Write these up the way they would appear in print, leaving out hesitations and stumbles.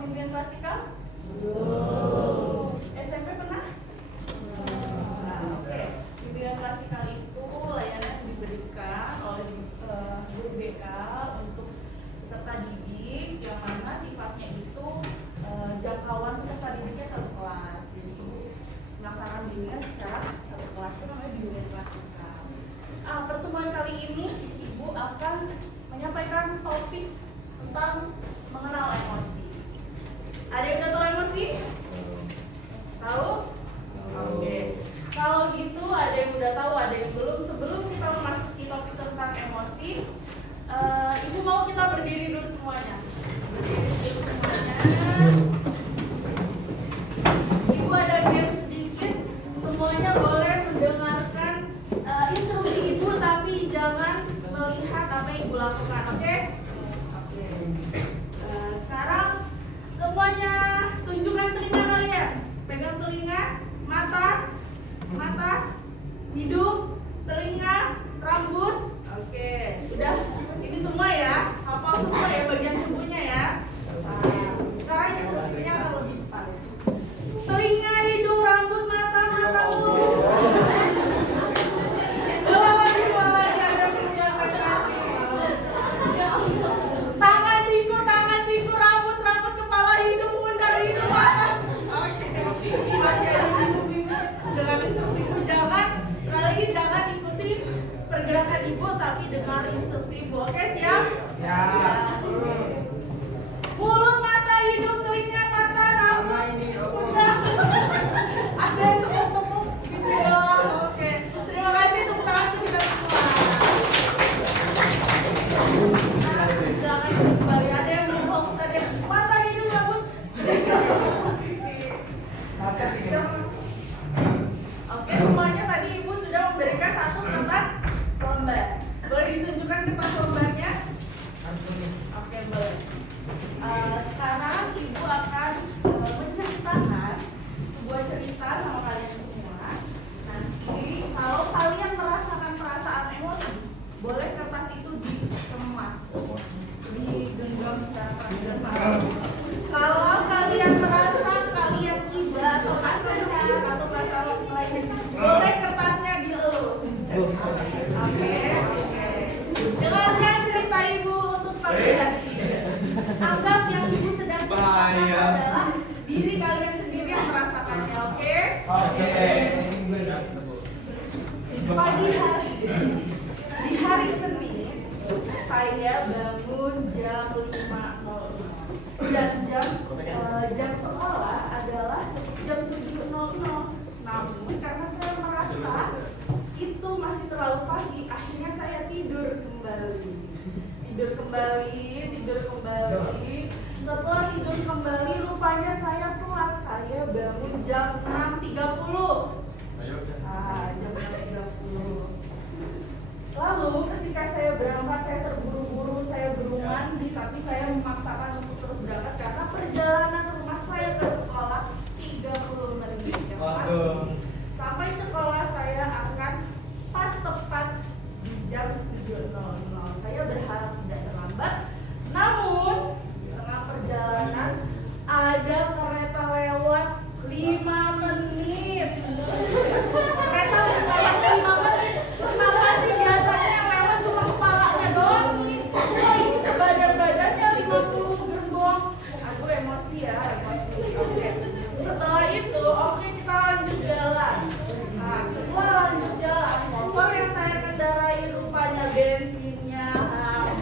bimbingan klasikal? SMP pernah? Oke. Bimbingan klasikal itu layanan yang diberikan oleh guru BK untuk peserta didik yang mana sifatnya itu jangkauan peserta didiknya satu kelas. Jadi melaksanakan bimbingan secara satu kelas itu namanya bimbingan klasikal. Pertemuan kali ini Ibu akan menyampaikan topik tentang mengenal emosi. Ada yang udah tahu emosi? Tahu? Oke. Kalau gitu ada yang udah tahu, ada yang belum. Sebelum kita memasuki topik tentang emosi, Ibu mau kita berdiri dulu semuanya. Berdiri dulu semuanya. Ibu ada diam sedikit. Semuanya boleh mendengarkan instruksi Ibu, tapi jangan melihat apa yang Ibu lakukan, oke? Oke. Sekarang semuanya tunjukkan telinga kalian. Pegang telinga, mata, hidung, telinga, rambut. Oke, udah. Ini semua ya. Hafal semua ya bagian tubuhnya ya. Sekarang instruksinya akan lebih cepat. Telinga, hidung, rambut, mata, mulut. Tangan siku, rambut, kepala, hidung, pundak, hidung, mata. Oke. Masih ada bingung-bingung dengan instruksiku. Jangan ikuti pergerakan Ibu, tapi dengar instruksi Ibu. Oke, siap? Ya. Mulut, mata, hidung, telinga, mata, rambut, pundak. Ada yang tepuk-tepuk gitu ya. Oke. Terima kasih, tepuk tangan untuk kita semua. Silakan kembali. Ada yang mau fokus, ada yang mata, hidung, rambut. Oke, semuanya tadi Ibu sudah memberikan satu kertas lembar. Boleh ditunjukkan kertas lembarnya? Oke, boleh. Sekarang Ibu akan menceritakan sebuah cerita sama kalian semua. Nanti kalau kalian merasakan perasaan emosi, boleh kertas itu dikemas, digenggam secara keras. Kalau kalian merasa kalian iba atau kasihan atau perasaan lainnya, boleh kertasnya dielus. Oke. Dengarkan cerita Ibu untuk kalian. Anggap yang Ibu sedang ceritakan adalah diri kalian sendiri yang merasakannya, oke? Di hari Senin, saya bangun jam 5.00 dan jam sekolah adalah jam 7.00. Namun karena saya merasa itu masih terlalu pagi, akhirnya saya tidur kembali. Setelah tidur kembali, rupanya saya telat. Saya bangun jam 6.30. Jam 6.30. Lalu ketika saya berangkat, saya terburu-buru, saya belum mandi, tapi saya memaksakan untuk terus berangkat karena perjalanan rumah saya ke sekolah 30 menit. Sampai sekolah saya akan pas tepat di jam 7.00. Saya berharap tidak terlambat. Namun di tengah perjalanan ada kereta lewat 5 menit. Kereta lewat 5 menit. Kenapa sih biasanya yang lewat cuma kepalanya doang nih? Kok ini sebadan-badannya 50 gerbong? Aduh, emosi ya, emosi. Oke. Setelah itu, kita lanjut jalan. Nah, setelah lanjut jalan, motor yang saya kendarai rupanya bensinnya habis.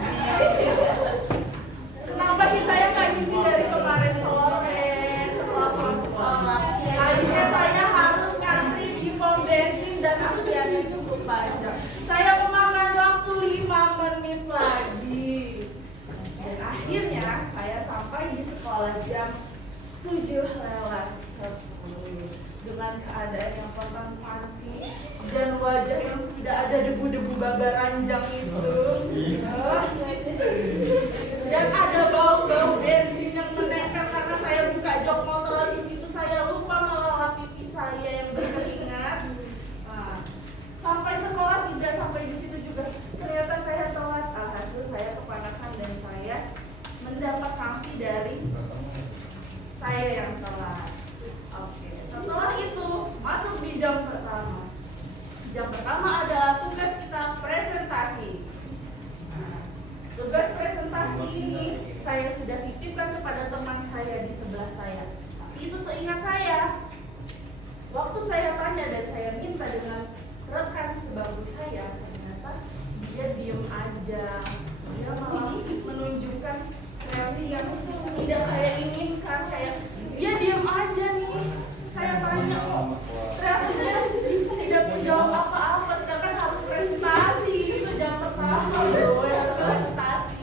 Kenapa sih saya nggak ngisi dari kemarin sore setelah pulang sekolah? Akhirnya saya harus ngantri di pom bensin dan antriannya cukup panjang. Saya memakan waktu 5 menit lagi. Dan akhirnya saya sampai di sekolah jam 7:10 dengan keadaan yang pontang-panting dan wajah yang tidak ada debu-debu baba ranjang itu. Dan ada bau-bau bensin yang menempel karena saya buka jok motor di situ. Saya lupa melelap pipi saya yang berkeringat. Sampai sekolah tidak sampai di situ juga. Ternyata saya telat. Alhasil saya kepanasan dan saya mendapat sanksi dari telat. Oke, setelah itu masuk di jam pertama. Jam pertama adalah tugas kita presentasi. Nah, tugas presentasi ini saya sudah titipkan kepada teman saya di sebelah saya. Tapi itu seingat saya. Waktu saya tanya dan saya minta dengan rekan sebangku saya, ternyata dia diem aja. Dia malah menunjukkan reaksi yang tidak saya inginkan, kayak dia diem aja nih. Saya tanya kok reaksinya tidak menjawab apa-apa, sedangkan harus presentasi. Itu jam pertama loh, ya presentasi.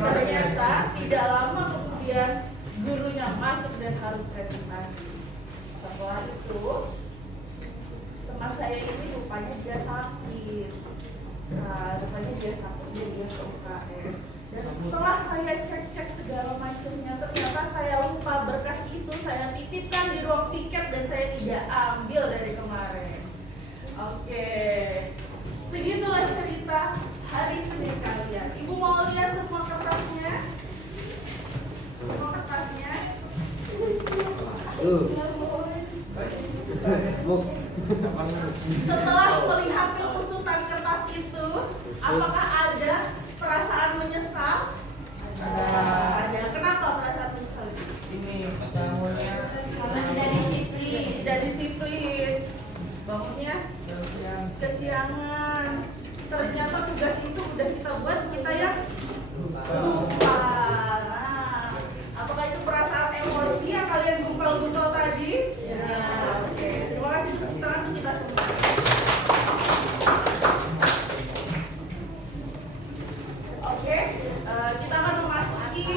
Ternyata tidak lama kemudian gurunya masuk dan harus presentasi. Setelah itu teman saya ini rupanya dia sakit. Rupanya dia sakit, dia ke UKS. Dan setelah saya cek-cek segala macamnya, ternyata saya lupa berkas itu saya titipkan di ruang piket dan saya tidak ambil dari kemarin. Oke, segitulah cerita hari Senin kalian. Ibu mau lihat semua kertasnya? Semua kertasnya? Setelah melihat keusutan kertas itu, apakah ada perasaan menyesal? Ada. Kenapa perasaan menyesal? Ini bangunnya Tidak disiplin. Bangunnya kesiangan. Ternyata tugas itu udah kita buat, kita yang lupa. Nah, apakah itu perasaan emosi yang kalian gumpal-gumpal tadi? Ya. Oke. Terima kasih untuk kita semua. Oke, kita akan memasuki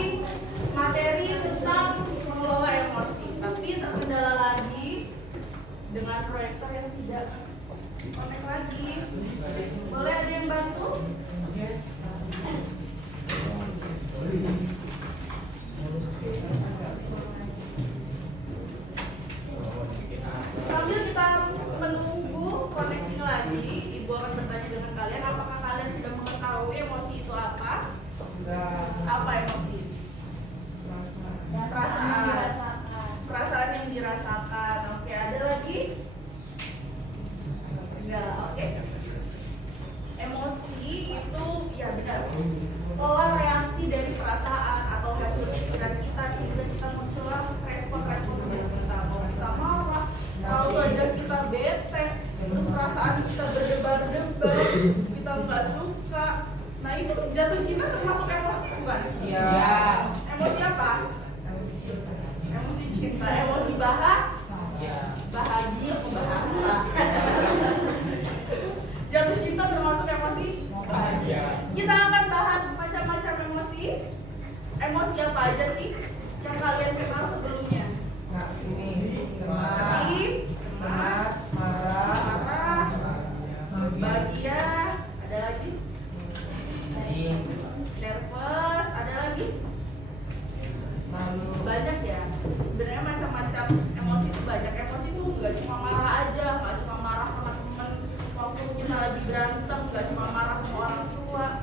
materi tentang mengelola emosi. Tapi terkendala lagi dengan proyektor yang tidak connect lagi. Boleh ada yang bantu? Sambil kita menunggu connecting lagi, Ibu akan bertanya dengan kalian, apakah kalian sudah mengetahui emosi itu apa? Apa emosi? Perasaan yang dirasakan. Oke, ada lagi? Enggak, oke. Emosi itu ya benar. Pola reaksi dari perasaan atau hasil pikiran kita sehingga kita mencoba respon-respon dari kita. Mau kita marah, mau aja kita bete, terus perasaan kita berdebar-debar, kita nggak suka. Nah itu jatuh cinta termasuk emosi bukan? Iya. Emosi apa? Emosi cinta. Emosi bahagia, bahagia. Jatuh cinta termasuk emosi bahagia. Kita akan bahas macam-macam emosi. Emosi apa aja sih yang kalian kenal sebelumnya? Nah, ini cemas, Sedih, marah, bahagia, ada lagi? Nervous, ada lagi? malu. Banyak ya. Sebenarnya macam-macam emosi itu banyak. Emosi itu nggak cuma marah aja, nggak cuma marah sama temen waktu kita lagi berantem, nggak cuma marah sama orang tua.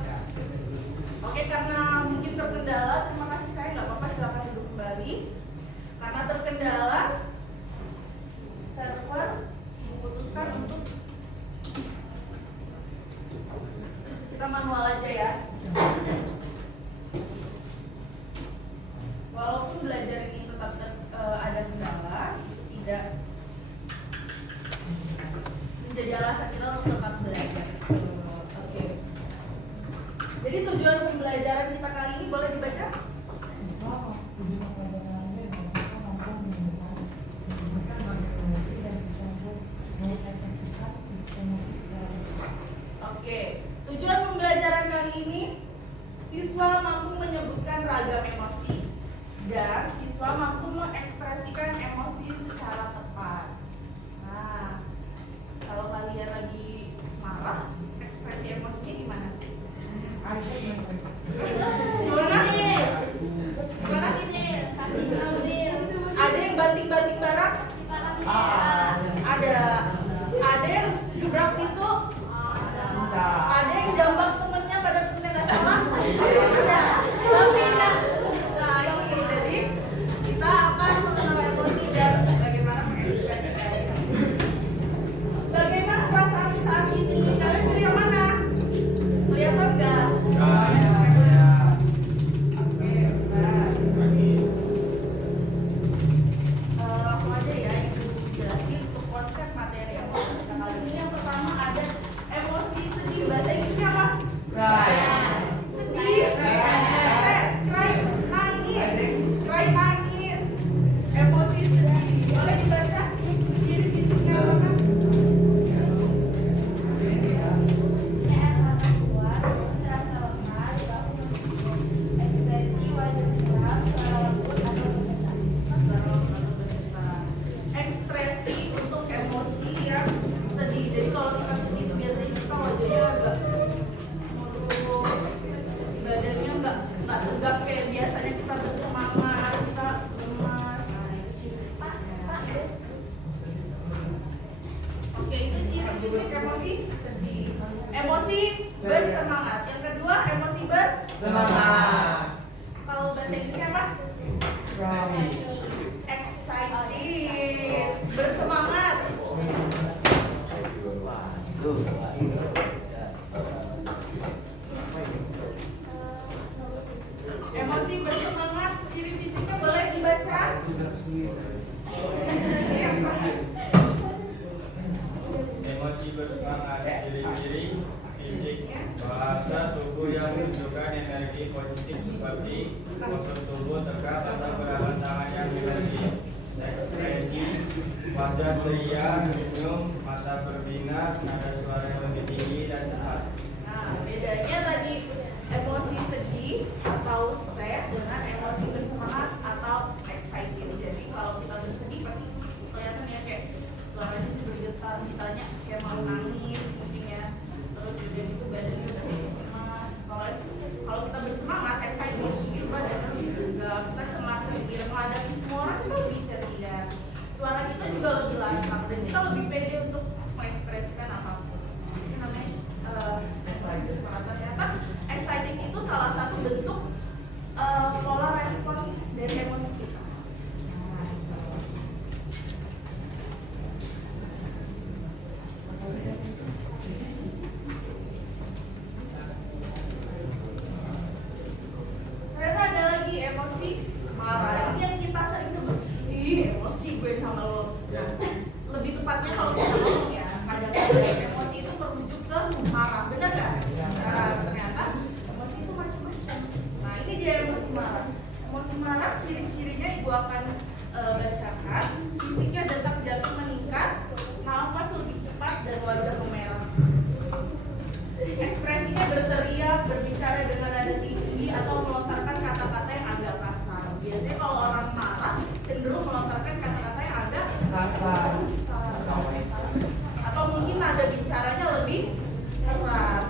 Oke, karena mungkin terkendala, terima kasih saya nggak apa-apa, silakan duduk kembali. Karena terkendala, server memutuskan untuk kita manual aja ya. Walaupun belajar ini tetap ada kendala, itu tidak menjadi alasan kita untuk tetap belajar. Oke. Jadi tujuan pembelajaran kita kali ini boleh dibaca? Oke. Tujuan pembelajaran kali ini, siswa mampu menyebutkan ragam emosi dan siswa mampu mengekspresikan emosi secara tepat. Nah, kalau kalian lagi marah, ekspresi emosinya gimana? Gimana? Ada yang banting-banting barang? Ada. Ada yang gebrak pintu? Ada yang jambak temennya pada temennya nggak salah? Ada. Semangat. Kalau bahasa Inggrisnya apa? Excited. Bersemangat. Emosi bersemangat, ciri fisiknya boleh dibaca? Emosi bersemangat, ciri-ciri fisik, bahasa tubuh yang menunjukkan energi positif seperti postur tubuh tegak atau gerakan tangan yang energi, ekspresi, wajah ceria, senyum, mata berminat, nada suara yang lebih tinggi dan cepat. Nah, bedanya tadi emosi sedih atau sad dengan emosi bersemangat atau excited. Jadi kalau kita bersedih pasti kelihatan ya kayak suaranya sih bergetar, misalnya kayak mau nangis mungkin ya. Terus udah gitu badannya udah lemas. Kalau kita bersemangat, excited, itu badannya lebih tegak. Kita semangat ceria, menghadapi semua orang kita lebih ceria. Suara kita juga lebih lantang dan kita lebih pede untuk mengekspresikan apapun. Ini namanya emosi bersemangat. Ternyata exciting itu salah satu bentuk pola respon dari emosi kita. Ternyata ada lagi emosi marah. Ini yang kita sering sebut, ih emosi gue sama lo. Lebih tepatnya kalau kita ngomong ya, kadang-kadang emosi itu merujuk ke marah, benar nggak? Nah, ternyata emosi itu macam-macam. Nah, ini dia emosi marah. Emosi marah ciri-cirinya ibu akan bacakan. Fisiknya detak jantung meningkat, nafas lebih cepat dan wajah memerah. Ekspresinya berteriak, berbicara dengan nada tinggi atau melontarkan kata-kata yang agak kasar. Biasanya kalau orang marah cenderung melontarkan kata-kata yang agak Kasar. atau mungkin nada bicaranya lebih keras.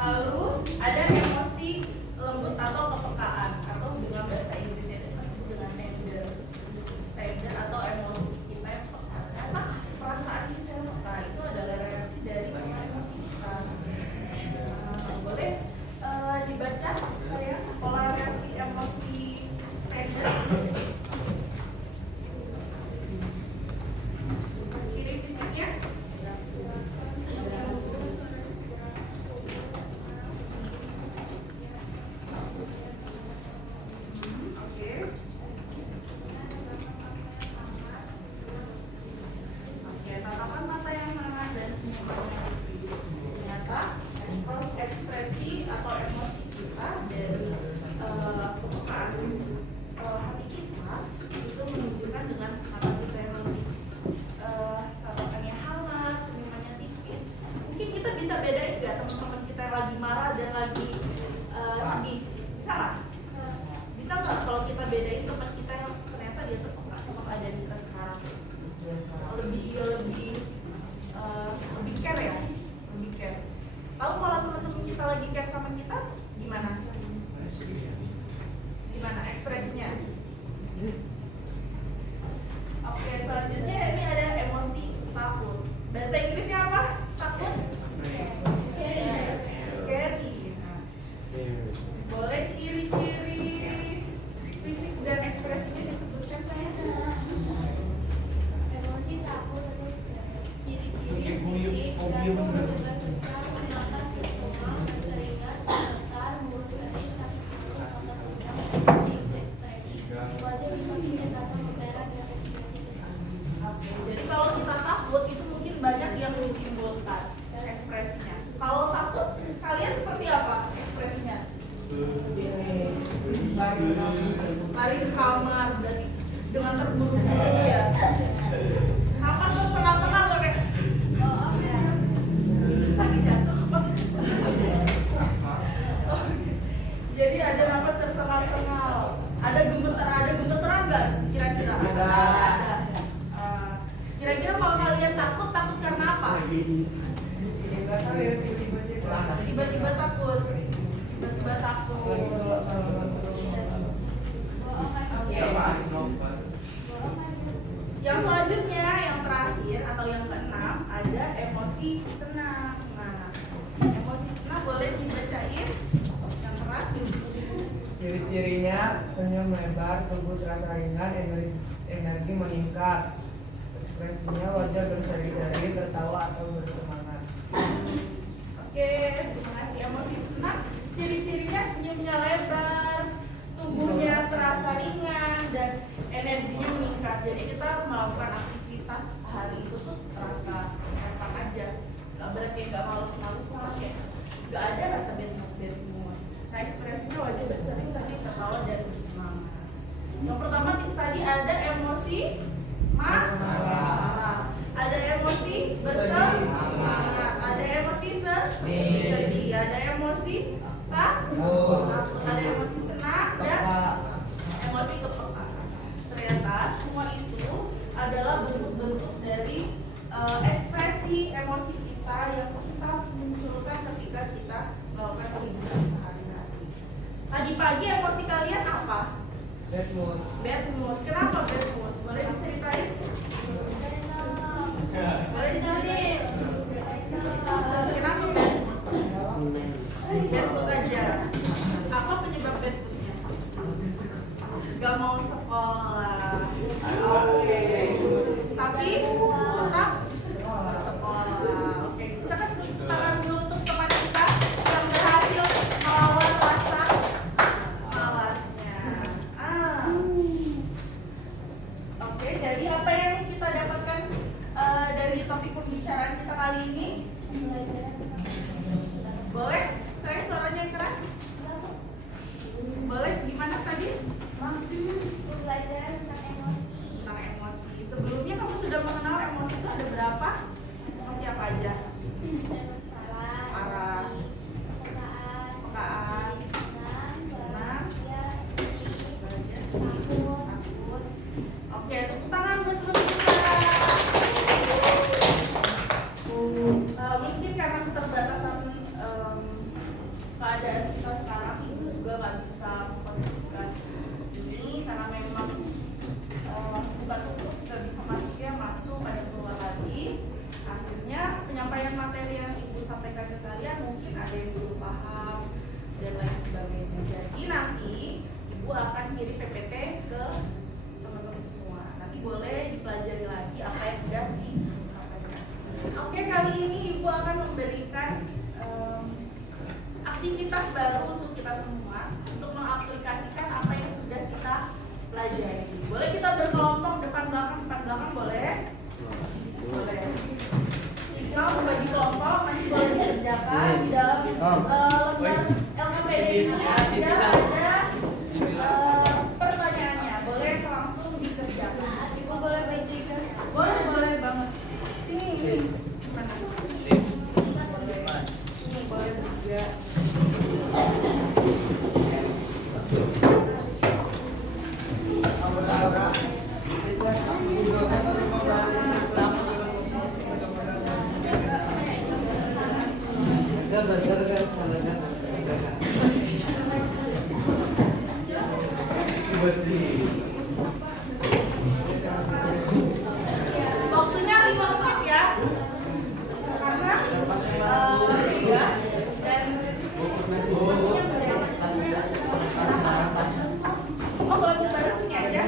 Lalu ada emosi lembut atau kepekaan, atau dengan bahasa Inggrisnya itu disebut dengan tender. Tender atau emosi kita yang peka. Karena perasaan kita yang peka itu adalah reaksi dari emosi kita. Boleh dibaca saya pola reaksi emosi tender. Ciri fisiknya Oke, tatapan mata yang hangat dan senyumannya happy. Ternyata ekspresi atau emosi kita dari kepekaan hati kita itu menunjukkan dengan mata kita yang lebih tatapannya hangat, senyumannya tipis. Mungkin kita bisa bedain nggak teman-teman kita yang lagi marah dan lagi sedih? Bisa nggak? Bisa nggak kalau kita bedain teman kita yang ternyata dia tuh peka sama keadaan kita sekarang? Lebih care ya, lebih care. Tahu kalau teman-teman kita lagi care sama kita gimana? Gimana ekspresinya? Oke, selanjutnya ini ada emosi takut. Bahasa Inggrisnya apa? Takut? Scary. Nah, boleh ciri-ciri fisik dan ekspresinya disebutkan saya? Emosi takut terus ciri-ciri fisik jantung berdebar kencang, nafas bergema, berkeringat, gemetar, mulut kering, sakit perut, otot tegang, pusing, ekspresi, wajah bisa melihat atau memerah dan ekspresi besar. Oke, jadi kalau kita takut itu mungkin banyak yang ditimbulkan ekspresinya. Kalau takut, kalian seperti apa ekspresinya? Lari ke kamar, berarti dengan terburu-buru ya. Nafas tuh senang-senang tuh kayak sakit jantung. Jadi ada nafas tersengal-sengal, ada gemeteran nggak kira-kira? Ada. Kira-kira kalau kalian takut karena apa? Tiba-tiba takut. Yang selanjutnya, yang terakhir atau yang keenam ada emosi senang. Nah, Ciri-cirinya senyum lebar, tubuh terasa ringan, energi meningkat. Ekspresinya wajah berseri-seri, tertawa atau bersemangat. Oke, terima kasih. Emosi senang, ciri-cirinya senyumnya lebar, tubuhnya terasa ringan, dan energinya meningkat. Jadi kita melakukan aktivitas hari itu tuh terasa enak aja. Gak berarti gak males-malesan ya. Gak ada rasa bad mood. Nah, ekspresinya wajah berseri-seri, tertawa dan bersemangat. Yang pertama tadi ada emosi marah, ada emosi bersemangat, ada emosi sedih, ada emosi takut, ada emosi senang dan emosi kepekaan. Ternyata semua itu adalah bentuk-bentuk dari ekspresi emosi kita yang kita munculkan ketika kita melakukan kehidupan sehari-hari. Tadi pagi emosi kalian apa? Bad mood. Bad mood. Kenapa bad mood? Boleh diceritain? Boleh diceritain? Kenapa bad mood? Bad mood aja. Apa penyebab bad moodnya? Gak mau sekolah. Oke. Tapi tetap sekolah. Oke. Kita kasih tangan dulu untuk teman kita yang berhasil melawan rasa malasnya. Oke. Jadi apa yang kita dapatkan dari topik pembicaraan kita kali ini? Boleh? Saya suaranya keras? Boleh? Gimana tadi? Pembelajaran tentang emosi. Tentang emosi. Sebelumnya kamu sudah mengenal emosi itu ada berapa? Emosi apa aja? Marah, pekaan, senang, bahagia, takut. Oke, tepuk tangan buat teman kita. Mungkin karena keterbatasan keadaan kita sekarang, ibu juga nggak bisa mengkondisikan ini karena memang buka tutup nggak bisa masuknya masuk, ada keluar lagi. Akhirnya penyampaian materi yang ibu sampaikan ke kalian mungkin ada yang belum paham dan lain sebagainya. Jadi nanti ibu akan kirim PPT ke teman-teman semua. Nanti boleh dipelajari lagi apa yang sudah disampaikan. Oke, kali ini ibu akan memberikan aktivitas baru untuk kita semua untuk mengaplikasikan apa yang sudah kita pelajari. Boleh kita berkelompok depan belakang boleh? Boleh. Kalau membagi kelompok nanti boleh dikerjakan di dalam lembar LKPD ini ada pertanyaannya. Boleh langsung dikerjakan. Ibu boleh bagi juga. Boleh banget. Sini. Mana? Boleh. Ini boleh juga. Waktunya 5 menit ya. Karena ya dan baru sini aja.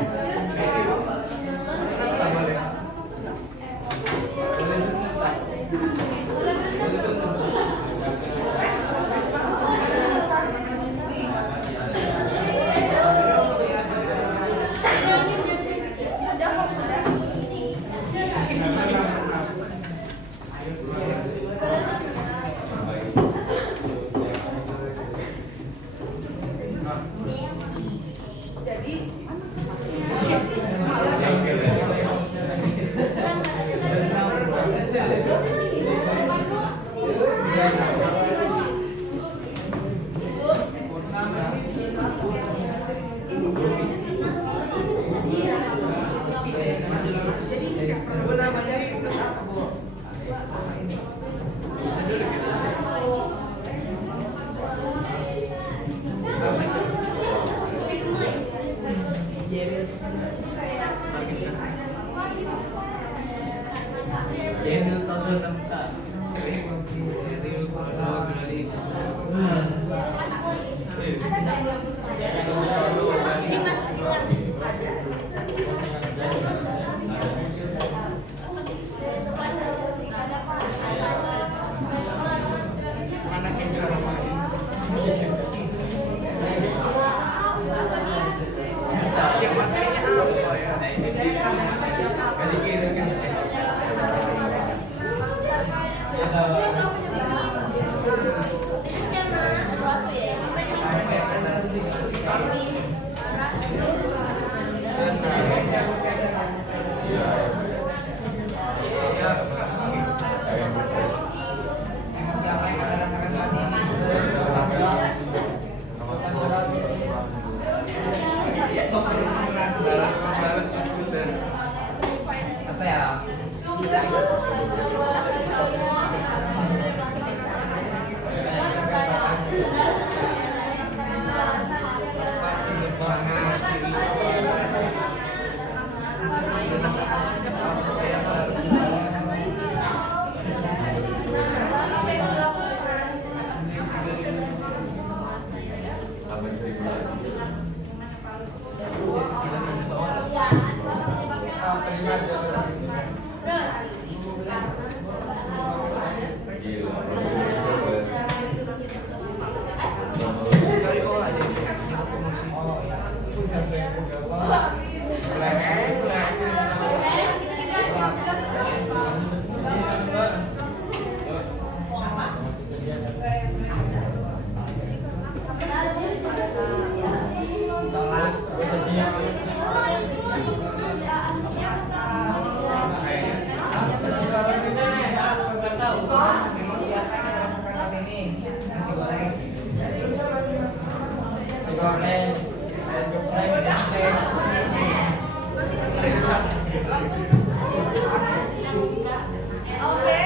Oke,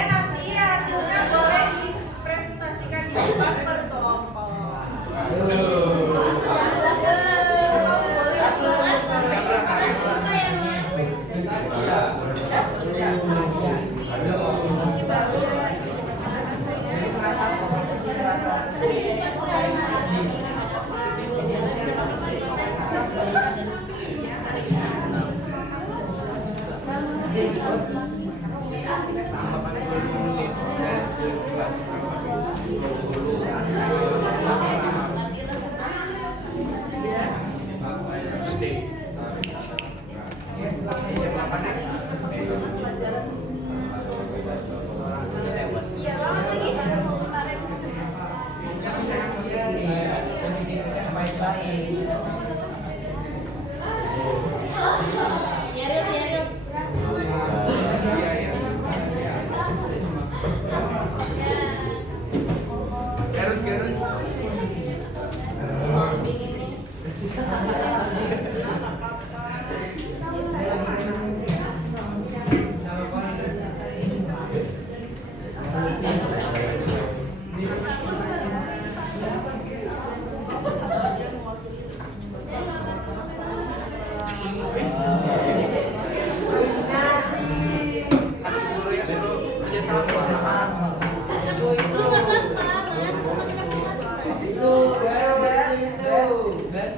nanti hasilnya boleh dipresentasikan di depan per kelompok.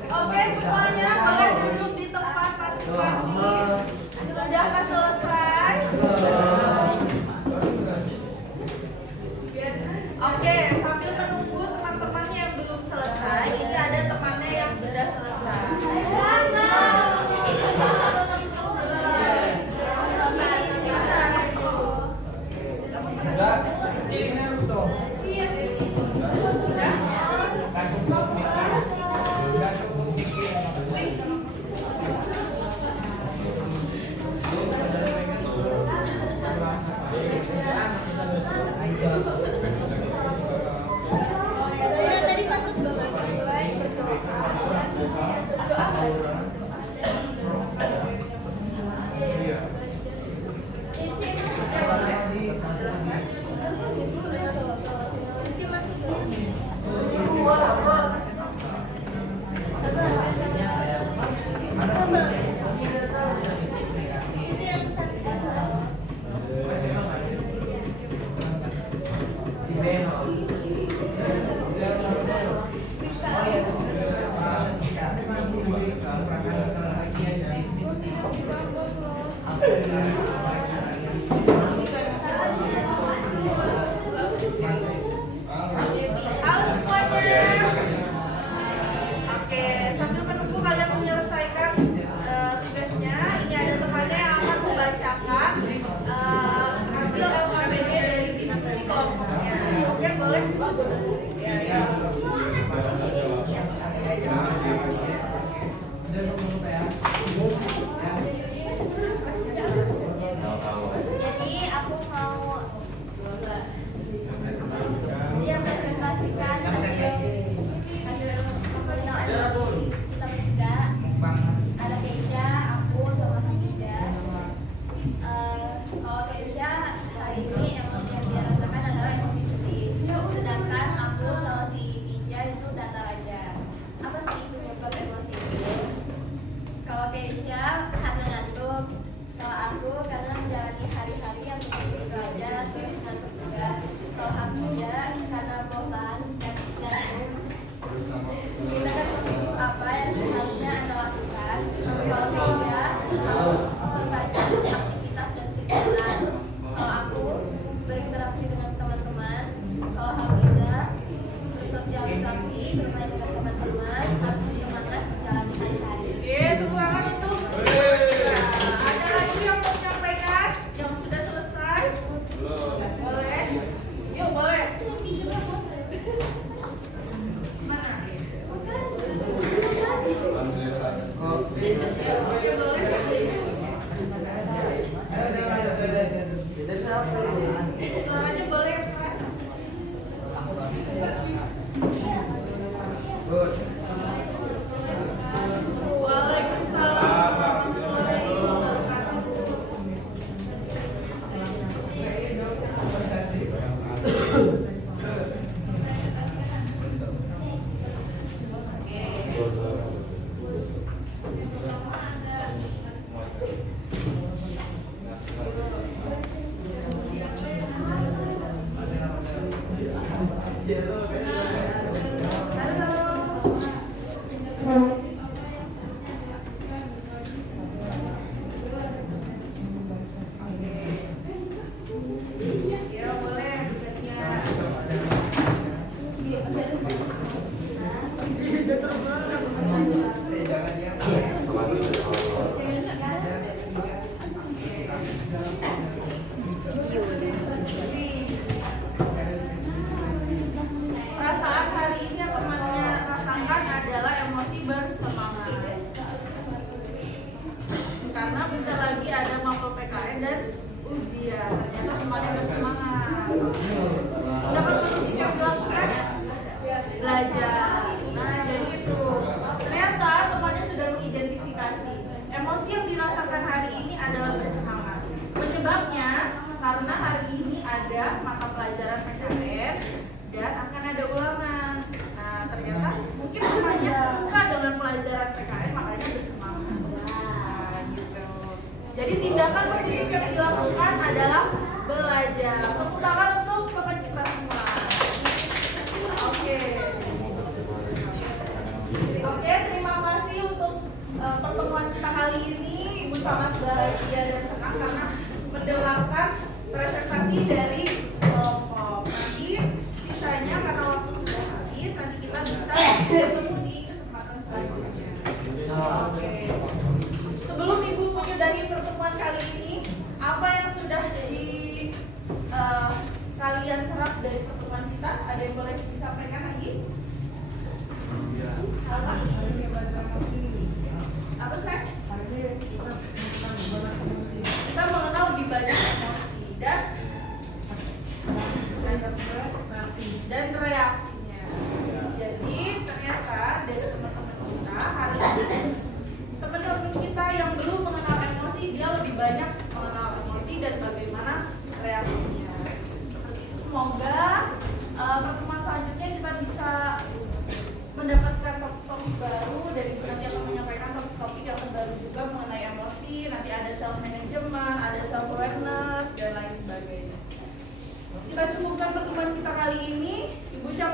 Oke, semuanya boleh duduk di tempat masing-masing. Sudahkah selesai? Oke, sambil menunggu teman-temannya yang belum selesai, ini ada temannya yang sudah selesai. Saya tadi masuk ke Halo semuanya. Oke, sambil menunggu kalian menyelesaikan tugasnya, ini ada temannya yang akan membacakan hasil LKPD dari diskusi kelompoknya. Oke, boleh? Jadi aku mau dia presentasikan hasil final edisi kita bertiga. Ada Keisha, aku sama Hamida. Kalau Keisha hari ini emosi yang dia rasakan adalah emosi sedih, sedangkan aku Ya boleh bergantian. Perasaan hari ini yang temannya rasakan adalah emosi bersemangat. Karena bentar lagi ada mapel PKN dan ujian. Ternyata temannya bersemangat. Dapat positif yang dilakukan belajar. Nah, jadi itu. Ternyata temannya sudah mengidentifikasi emosi yang dirasakan hari ini adalah bersemangat. Penyebabnya karena hari ini ada mata pelajaran PKN dan akan ada ulangan. Nah, ternyata mungkin temannya suka dengan pelajaran PKN makanya bersemangat. Nah, gitu. Jadi tindakan positif yang dilakukan adalah belajar. Tepuk tangan untuk teman kita semua. Oke. Oke, terima kasih untuk pertemuan kita kali ini. Ibu sangat bahagia dan senang karena mendengarkan presentasi dari kelompok. Nanti sisanya karena waktu sudah habis, nanti kita bisa bertemu di kesempatan selanjutnya. Oke. Sebelum Ibu menyudahi pertemuan kali ini, apa yang sudah kalian serap dari pertemuan kita? Ada yang boleh disampaikan lagi? Apa? Apa saya? Kita mengenal lebih banyak emosi dan reaksinya. Jadi ternyata dari teman-teman kita hari ini, teman-teman kita yang belum mengenal emosi, dia lebih banyak mengenal emosi dan bagaimana reaksinya. Seperti itu. Semoga pertemuan selanjutnya kita bisa mendapatkan topik-topik baru dari nanti akan menyampaikan topik-topik yang terbaru juga mengenai emosi. Nanti ada self management, ada self awareness dan lain sebagainya. Kita cukupkan pertemuan kita kali ini. Ibu ucapkan